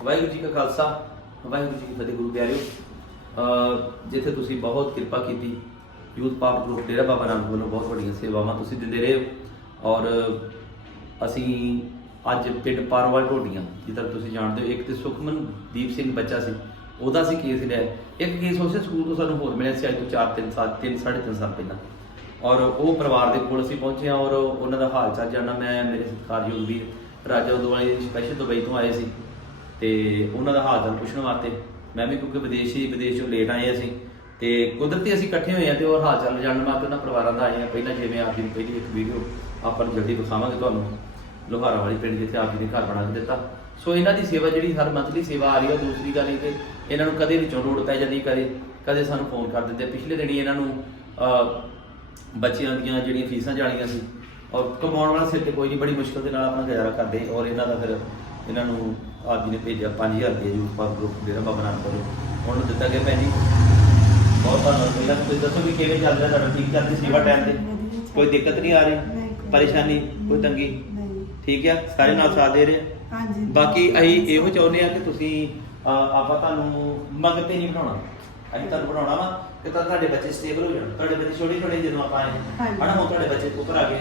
ਵਾਹਿਗੁਰੂ ਜੀ ਕਾ ਖਾਲਸਾ, ਵਾਹਿਗੁਰੂ ਜੀ ਕੀ ਫਤਿਹ ਗੁਰੂ ਪਿਆਰਿਓ। ਜਿੱਥੇ ਤੁਸੀਂ ਬਹੁਤ ਕਿਰਪਾ ਕੀਤੀ, youth power group Dera Baba Nanak ਵੱਲੋਂ ਬਹੁਤ ਵੱਡੀਆਂ ਸੇਵਾਵਾਂ ਤੁਸੀਂ ਦਿੰਦੇ ਰਹੇ ਹੋ। ਔਰ ਅਸੀਂ ਅੱਜ ਪਿੰਡ ਪਾਰਵਾਲ ਢੋਡੀਆਂ, ਜਿੱਦਾਂ ਤੁਸੀਂ ਜਾਣਦੇ ਹੋ, ਇੱਕ ਤੇ ਸੁਖਮਨਦੀਪ ਸਿੰਘ ਬੱਚਾ ਸੀ, ਉਹਦਾ ਸੀ ਕੇਸ ਲਿਆ। ਇੱਕ ਕੇਸ ਉਸੇ ਸਕੂਲ ਤੋਂ ਸਾਨੂੰ ਹੋਰ ਮਿਲਿਆ ਸੀ, ਅੱਜ ਤੋਂ 4 3 ਸਾਲ 3 3.5 ਸਾਲ ਪਹਿਲਾਂ। ਔਰ ਉਹ ਪਰਿਵਾਰ ਦੇ ਕੋਲ ਅਸੀਂ ਪਹੁੰਚੇ ਹਾਂ ਔਰ ਉਹਨਾਂ ਦਾ ਹਾਲ ਚਾਲ ਜਾਣਨਾ ਮੈਂ, ਮੇਰੇ ਸਤਿਕਾਰਯੋਗ ਵੀਰ ਰਾਜਾ ਉਦਵਾਲੀ ਸਪੈਸ਼ਲ ਦੁਬਈ ਤੋਂ ਆਏ ਸੀ। ਤੇ ਉਹਨਾਂ ਦਾ ਹਾਲ ਚਾਲ ਪੁੱਛਣ ਵਾਸਤੇ। ਮੈਂ ਵੀ ਕਿਉਂਕਿ ਵਿਦੇਸ਼ੀ, ਵਿਦੇਸ਼ ਤੋਂ ਲੇਟ ਆਏ ਅਸੀਂ ਤੇ ਕੁਦਰਤੀ ਅਸੀਂ ਇਕੱਠੇ ਹੋਏ ਆ ਤੇ ਉਹ ਹਾਲ ਚਾਲ ਜਾਣਨ ਵਾਸਤੇ ਉਹਨਾਂ ਪਰਿਵਾਰਾਂ ਦਾ ਆਏ ਆ ਪਹਿਲਾਂ ਜਿਵੇਂ ਆਪ ਜੀ ਨੂੰ ਪਹਿਲੀ ਇੱਕ ਵੀਡੀਓ ਆਪਾਂ ਨੂੰ ਜਲਦੀ ਵਿਖਾਵਾਂਗੇ ਤੁਹਾਨੂੰ। ਲੋਹਾਰਾ ਵਾਲੀ ਪਿੰਡ ਜਿੱਥੇ ਆਪ ਜੀ ਨੇ ਘਰ ਬਣਾ ਕੇ ਦਿੱਤਾ। ਸੋ ਇਹਨਾਂ ਦੀ ਸੇਵਾ ਜਿਹੜੀ ਹਰ ਮੰਥਲੀ ਸੇਵਾ ਆ ਰਹੀ ਹੈ ਦੂਸਰੀ ਗੱਲ ਇਹ ਕਿ ਇਹਨਾਂ ਨੂੰ ਕਦੇ ਵਿੱਚੋਂ ਲੋੜ ਪੈ ਜਾਂਦੀ, ਕਦੇ ਕਦੇ ਸਾਨੂੰ ਫੋਨ ਕਰ ਦਿੰਦੇ। ਪਿਛਲੇ ਦਿਨੀ ਇਹਨਾਂ ਨੂੰ ਬੱਚਿਆਂ ਦੀਆਂ ਜਿਹੜੀਆਂ ਫੀਸਾਂ ਜਾਣੀਆਂ ਸੀ, ਔਰ ਕਮਾਉਣ ਵਾਲਾ ਸਿਰ ਤੇ ਕੋਈ ਨਹੀਂ, ਬੜੀ ਮੁਸ਼ਕਲ ਦੇ ਨਾਲ ਆਪਣਾ ਗੁਜ਼ਾਰਾ ਕਰਦੇ ਔਰ ਇਹਨਾਂ ਦਾ ਫਿਰ ਇਹਨਾਂ ਨੂੰ ਆਪ ਜੀ ਨੇ ਭੇਜਿਆ 5000 ਰੁਪਏ ਯੂਥ ਪਾਵਰ ਗਰੁੱਪ ਦੇ ਬਾਬਾ ਨਾਨਕ ਵੱਲੋਂ ਉਹਨਾਂ ਦਿੱਤਾ ਗਿਆ ਭੈਣ ਜੀ। ਬਹੁਤ ਧੰਨਵਾਦ ਪਹਿਲਾਂ ਤੁਸੀਂ ਦੱਸੋ ਵੀ ਕਿਵੇਂ ਚੱਲ ਰਿਹਾ ਤੁਹਾਡਾ? ਠੀਕ ਚੱਲਦੀ ਸੇਵਾ ਟਾਈਮ ਤੇ? ਕੋਈ ਦਿੱਕਤ ਨਹੀਂ ਆ ਰਹੀ? ਪਰੇਸ਼ਾਨੀ? ਕੋਈ ਤੰਗੀ? ਠੀਕ ਹੈ ਸਾਰੇ ਨਾਲ ਸਾਥ ਦੇ ਰਹੇ ਹਾਂਜੀ ਬਾਕੀ ਅਸੀਂ ਇਹੋ ਚਾਹੁੰਦੇ ਆ ਕਿ ਤੁਸੀਂ ਆਪਾਂ ਤੁਹਾਨੂੰ ਮੰਗਤੇ ਨਹੀਂ ਬਣਾਉਣਾ। ਅਸੀਂ ਤੁਹਾਨੂੰ ਬਣਾਉਣਾ ਵਾ ਕਿ ਤਾਂ ਤੁਹਾਡੇ ਬੱਚੇ ਸਟੇਬਲ ਹੋ ਜਾਣ। ਤੁਹਾਡੇ ਬੱਚੇ ਛੋਟੇ ਛੋਟੇ ਜਦੋਂ ਆਪਾਂ ਆਏ। ਹਨਾ ਹੁਣ ਤੁਹਾਡੇ ਬੱਚੇ ਉੱਪਰ ਆ ਗਏ।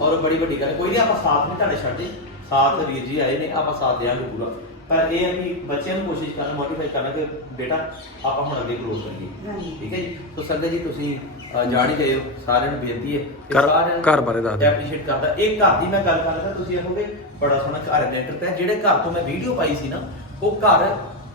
ਔਰ ਬੜੀ ਵੱਡੀ ਗੱਲ। ਕੋਈ ਨਹੀਂ ਆਪਾਂ ਸਾਥ ਨਹੀਂ ਤੁਹਾਡੇ ਛੱਡਦੇ। ਸਾਥ ਵੀਰ ਜੀ ਆਏ ਨੇ ਆਪਾਂ ਸਾਥ ਦੇਵਾਂਗੇ ਪੂਰਾ ਪਰ ਇਹ ਹੈ ਕਿ ਬੱਚਿਆਂ ਨੂੰ ਕੋਸ਼ਿਸ਼ ਕਰਨਾ ਮੋਟੀਵੇਟ ਕਰਨਾ ਕਿ ਬੇਟਾ ਆਪਾਂ ਹੁਣ ਅੱਗੇ ਗਰੋਥ ਕਰੀਏ ਹਾਂਜੀ। ਠੀਕ ਹੈ ਜੀ ਸੋ ਸੰਗਤ ਜੀ ਤੁਸੀਂ ਜਾਣ ਹੀ ਗਏ ਹੋ ਸਾਰਿਆਂ ਨੂੰ ਬੇਨਤੀ ਹੈ ਕਿ ਘਰ- ਸਾਰਿਆਂ ਨੂੰ ਘਰ ਬਾਰੇ ਦੱਸ ਦਿਓ। ਐਪਰੀਸ਼ੀਏਟ ਕਰਦਾ ਇਹ ਘਰ ਦੀ ਮੈਂ ਗੱਲ ਕਰ ਰਿਹਾ ਤੁਸੀਂ ਆਖੋਗੇ ਬੜਾ ਸੋਹਣਾ ਘਰ ਲੈਂਟਰ ਤੇ ਜਿਹੜੇ ਘਰ ਤੋਂ ਮੈਂ ਵੀਡੀਓ ਪਾਈ ਸੀ ਨਾ ਉਹ ਘਰ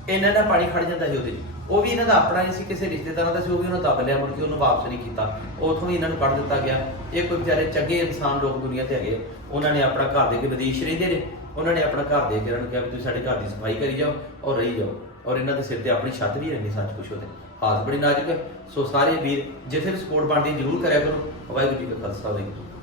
ਇਹਨਾਂ ਦਾ ਪਾਣੀ ਖੜ ਜਾਂਦਾ ਸੀ ਉਹਦੇ 'ਚ। ਉਹ ਵੀ ਇਹਨਾਂ ਦਾ ਆਪਣਾ ਹੀ ਸੀ, ਕਿਸੇ ਰਿਸ਼ਤੇਦਾਰਾਂ ਦਾ ਸੀ, ਉਹ ਵੀ ਉਹਨਾਂ ਦੱਬ ਲਿਆ, ਮੁੜ ਕੇ ਉਹਨੂੰ ਵਾਪਸ ਨਹੀਂ ਕੀਤਾ। ਉਥੋਂ ਹੀ ਇਹਨਾਂ ਨੂੰ ਕੱਢ ਦਿੱਤਾ ਗਿਆ। ਇਹ ਕੋਈ ਵਿਚਾਰੇ ਚੰਗੇ ਇਨਸਾਨ ਲੋਕ ਦੁਨੀਆ ਤੇ ਹੈਗੇ ਆ। ਉਹਨਾਂ ਨੇ ਆਪਣਾ ਘਰ ਦੇ ਕੇ ਵਿਦੇਸ਼ ਰਹਿੰਦੇ ਨੇ। ਉਹਨਾਂ ਨੇ ਆਪਣਾ ਘਰ ਦੇ ਕੇ ਇਹਨਾਂ ਨੂੰ ਕਿਹਾ ਵੀ ਤੁਸੀਂ ਸਾਡੇ ਘਰ ਦੀ ਸਫ਼ਾਈ ਕਰੀ ਜਾਓ ਔਰ ਰਹੀ ਜਾਓ। ਔਰ ਇਹਨਾਂ ਦੇ ਸਿਰ ਤੇ ਆਪਣੀ ਛੱਤ ਵੀ ਰਹਿੰਦੀ ਸੱਚ ਕੁਛ ਉਹਦੇ ਹਾਲਤ ਬੜੀ ਨਾਜ਼ੁਕ ਹੈ। ਸੋ ਸਾਰੇ ਵੀਰ, ਜਿੱਥੇ ਵੀ ਸਪੋਰਟ ਬਣਦੀ ਜ਼ਰੂਰ ਕਰਿਆ ਕਰੋ। ਵਾਹਿਗੁਰੂ ਜੀ ਕਾ ਖਾਲਸਾ, ਵਾਹਿਗੁਰੂ ਜੀ ਕੀ ਫਤਿਹ।